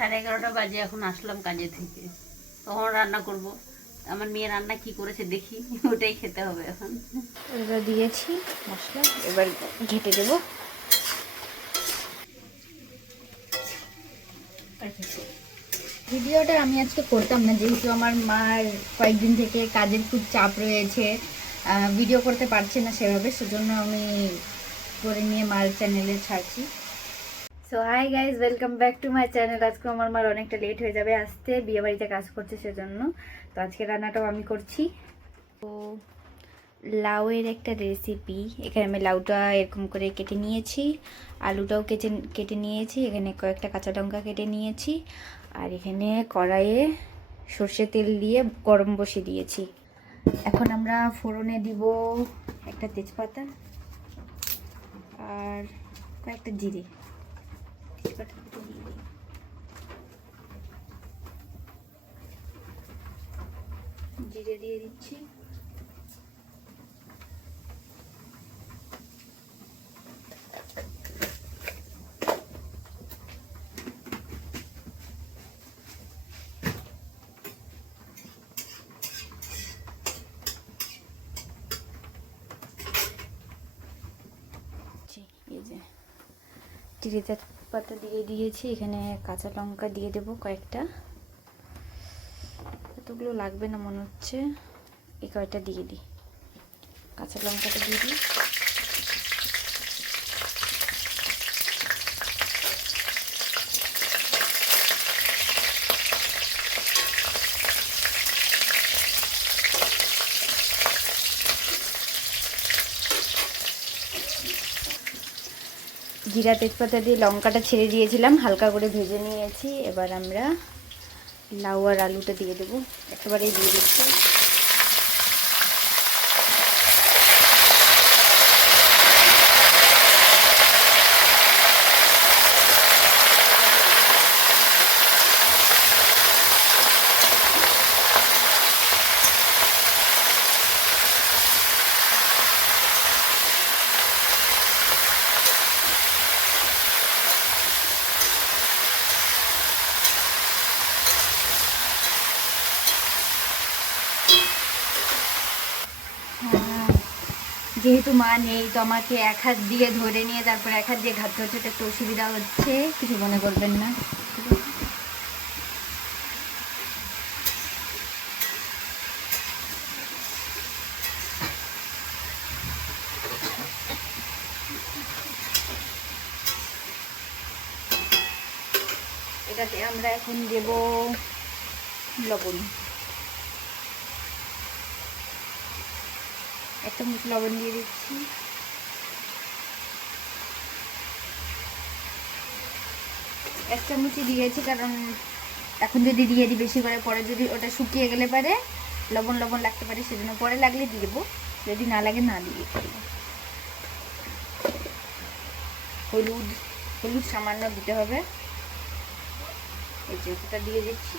11:30 বাজে, এখন আসলাম কাজে থেকে, তখন রান্না করব। আমার মেয়ে রান্না কি করেছে দেখি, ওটাই খেতে হবে এখন। এবার দিয়েছি মশলা, এবার ঘেটে দেবো। ভিডিওটা আমি আজকে করতাম না, যেহেতু আমার মার কয়েকদিন থেকে কাজের খুব চাপ রয়েছে, ভিডিও করতে পারছে না সেভাবে, সেজন্য আমি করে নিয়ে মার চ্যানেলে ছাড়ছি। So hi guys, welcome back to my channel. আজকে আমার মার অনেকটা লেট হয়ে যাবে আসতে, বিয়েবাড়িতে কাজ করছে সেজন্য। তো আজকে রান্নাটাও আমি করছি। তো লাউয়ের একটা রেসিপি। এখানে আমি লাউটা এরকম করে কেটে নিয়েছি, আলুটাও কেটে নিয়েছি, এখানে কয়েকটা কাঁচা লঙ্কা কেটে নিয়েছি, আর এখানে কড়াইয়ে সর্ষে তেল দিয়ে গরম বসিয়ে দিয়েছি। এখন আমরা ফোড়নে দিব একটা তেজপাতা আর কয়েকটা জিরে। তেজপাতা দিয়ে দিই। জিরে দিয়ে দিচ্ছি। এই যে জিরে তেজপাতা দিয়ে দিয়েছি, এখানে কাঁচা লঙ্কা দিয়ে দেবো কয়েকটা, এতগুলো লাগবে না মনে হচ্ছে, এই কয়েকটা দিয়ে দিই। কাঁচা লঙ্কাটা দিয়ে দিই। জিরা তেজপাতা দিয়ে লঙ্কাটা ছেড়ে দিয়েছিলাম, হালকা করে ভেজে নিয়েছি। এবার আমরা লাউ আর আলুটা দিয়ে দেবো, একেবারেই দিয়ে দিচ্ছি। যেহেতু মা নেই, তো আমাকে এক হাত দিয়ে ধরে নিয়ে তারপর এক হাত দিয়ে ঘাটতে হচ্ছে, এটা একটু অসুবিধা হচ্ছে, কিছু মনে করবেন না। এটাতে আমরা এখন দেব লবণ, এক চামচ লবণ দিয়ে দিচ্ছি। এক চামচই দিয়েছি, কারণ এখন যদি দিয়ে দিই বেশি করে, পরে যদি ওটা শুকিয়ে গেলে পারে লবণ লবণ লাগতে পারে, সেজন্য পরে লাগলে দিয়ে দেবো, যদি না লাগে না দিয়ে দেবো। হলুদ হলুদ সামান্য দিতে হবে, এই যে ওটা দিয়ে দিচ্ছি।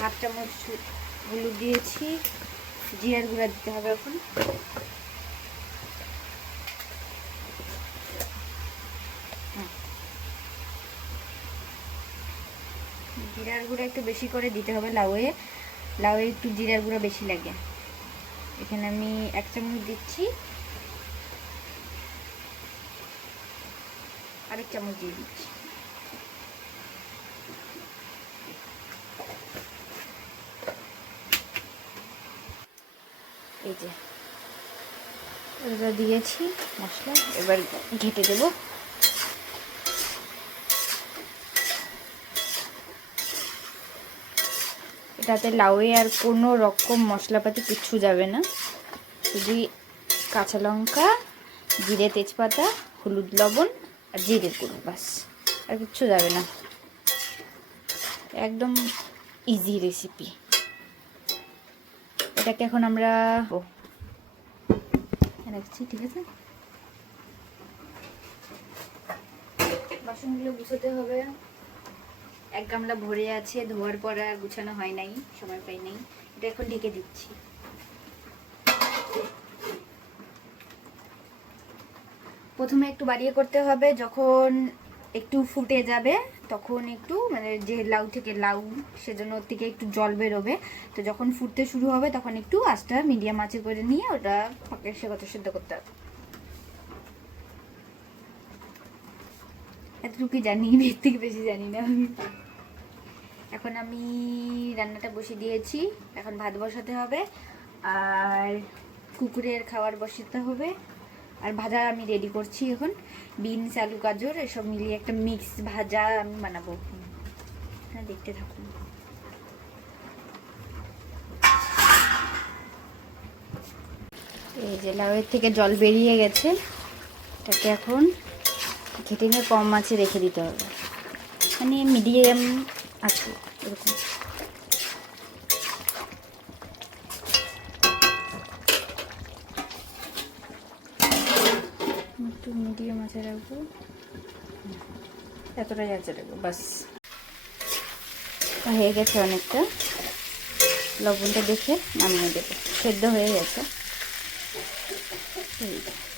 হাফ চামচ হলুদ দিয়েছি, জিরার গুঁড়া দিতে হবে এখন। জিরার গুঁড়া একটু বেশি করে দিতে হবে, লাউয়ে একটু জিরার গুঁড়া বেশি লাগে। এখানে আমি এক চামচ দিচ্ছি, আরেক চামচ দিয়ে দিচ্ছি। এই যে এটা দিয়েছি মশলা, এবার ঘেটে দেবো। এটাতে লাউয়ে আর কোনো রকম মশলাপাতি কিচ্ছু যাবে না, শুধু কাঁচা লঙ্কা, জিরে তেজপাতা, হলুদ লবণ আর জিরের গুঁড়ো, বাস, আর কিচ্ছু যাবে না। একদম ইজি রেসিপি। এটাকে এখন আমরা রাখছি, ঠিক আছে। বাসনগুলো গুছাতে হবে, এক গামলা ভরে আছে, ধোয়ার পর আর গুছানো হয় নাই, সময় পাই নাই। এটা এখন ঢেকে দিচ্ছি। প্রথমে একটু বাড়িয়ে করতে হবে, যখন একটু ফুটে যাবে তখন একটু মানে যে লাউ থেকে লাউ সেজন্য ওর থেকে একটু জল বেরোবে, তো যখন ফুটতে শুরু হবে তখন একটু আঁচটা মিডিয়াম আঁচে করে নিয়ে ওটা ফাঁকে সেদ্ধ করতে হবে। এতটুকুই জানি, এর থেকে বেশি জানি না আমি। এখন আমি রান্নাটা বসিয়ে দিয়েছি, এখন ভাত বসাতে হবে আর কুকুরের খাবার বসাতে হবে। আর ভাজা আমি রেডি করছি এখন, বিনস আলু গাজর এসব মিলিয়ে একটা মিক্স ভাজা আমি বানাবো। হ্যাঁ, দেখতে থাকুন। এই যে লাউয়ের থেকে জল বেরিয়ে গেছে, এটাকে এখন ঘেটে নিয়ে কম আঁচে রেখে দিতে হবে, মানে মিডিয়াম আছে এরকম। একটু মিডিয়াম আঁচে রাখবো, এতটাই আঁচে রাখবো বাস। হয়ে গেছে অনেকটা, লবণটা দেখে নামিয়ে দেবো। সেদ্ধ হয়ে গেছে,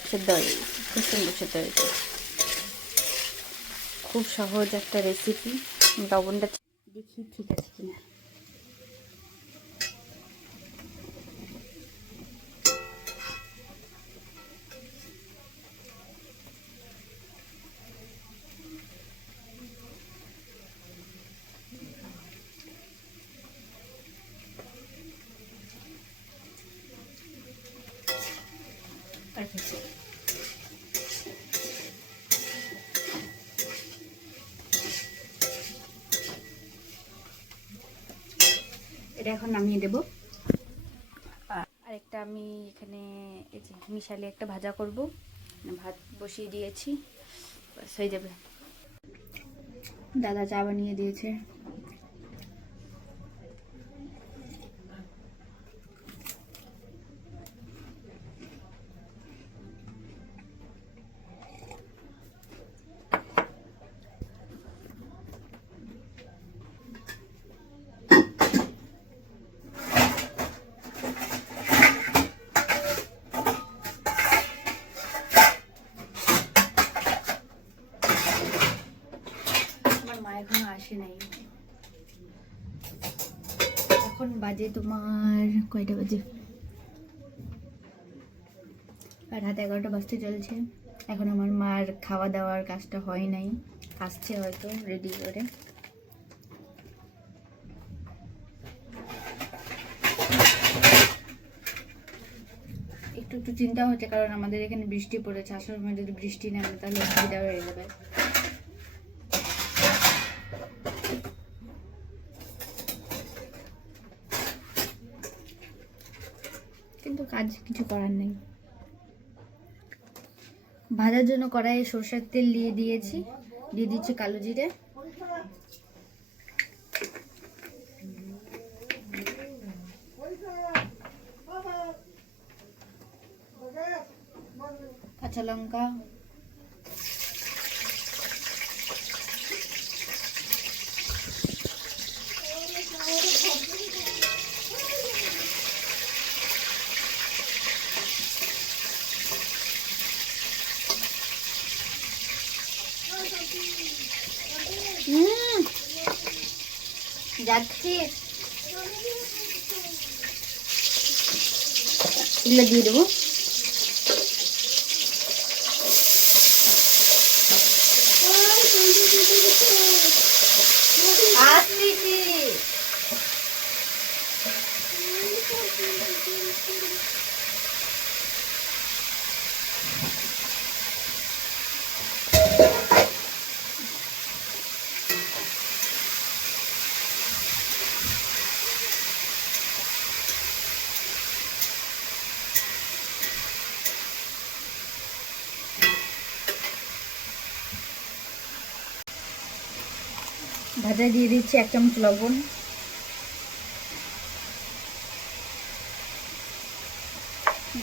সেদ্ধ হয়ে গেছে, খুব সুন্দর সেদ্ধ হয়ে গেছে। খুব সহজ একটা রেসিপি। লবণটা দেখি ঠিক আছে কিনা। এটা এখন নামিয়ে দেব। আরেকটা আমি এখানে এই যে মিশালি একটা ভাজা করব, ভাত বসিয়ে দিয়েছি, বাস হয়ে যাবে। দাদা চা বানিয়ে দিয়েছে। এখনো আসে নাই, এখন বাজে তোমার কয়টা বাজে, আর রাত 11টা বাজতে চলছে। এখন আমার মার খাওয়া দাওয়ার কাজটা হয় নাই, আসছে হয়তো রেডি করে। একটু একটু চিন্তা হচ্ছে, কারণ আমাদের এখানে বৃষ্টি পড়েছে, আসার সময় যদি বৃষ্টি নামে তাহলে অসুবিধা হয়ে যাবে। কিন্তু কাজ কিছু করার নেই। ভাজার জন্য কড়াইয়ে সরষের তেল দিয়ে দিয়েছি, দিয়ে দিচ্ছি কালো জিরে, কাঁচা লঙ্কা, যাচ্ছি এগুলো দিয়ে দেবো। আসছি ভাজা দিয়ে দিচ্ছি 1 চামচ লবণ,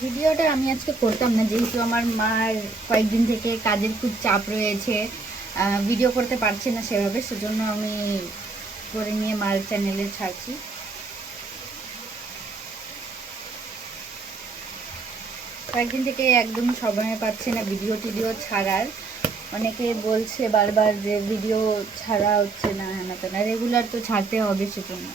ভিডিওটা আমি আজকে করতাম না, যেহেতু আমার মার কয়েকদিন থেকে কাজের খুব চাপ রয়েছে, ভিডিও করতে পারছে না সেভাবে, সেজন্য আমি করে নিয়ে মার চ্যানেলে ছাড়ছি। কয়েকদিন থেকে একদম সময় পাচ্ছি না ভিডিও টিডিও ছাড়ার। অনেকে বলছে বারবার যে ভিডিও ছাড়া হচ্ছে না, হ্যাঁ না, রেগুলার তো ছাড়তে হবে সেজন্য।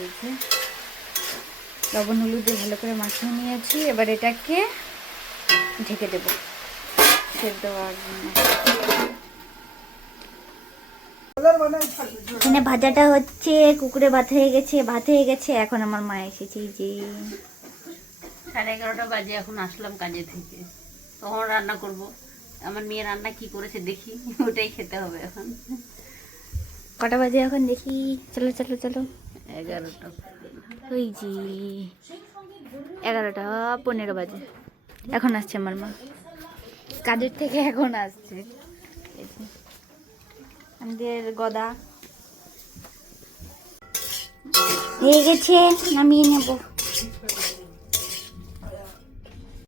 এই যে লবণ হলুদ দিয়ে ভালো করে মাখিয়ে নিয়েছি, এবার এটাকে ঢেকে দেব সেদ্ধ হওয়ার জন্য। এখানে ভাজাটা হচ্ছে, কুকুরে ভাত হয়ে গেছে। এখন আমার মা এসেছে, যে 11:30 বাজে, এখন আসলাম কাজে থেকে, তখন রান্না করব। আমার মেয়ে রান্না কি করেছে দেখি, ওটাই খেতে হবে এখন। কটা বাজে এখন দেখি, চলো চলো চলো। 11টা। ওই যে 11:15 বাজে, এখন আসছে আমার মা কাজের থেকে, এখন আসছে। এই যে আমাদের গদা হয়ে গেছে, নামিয়ে নেব।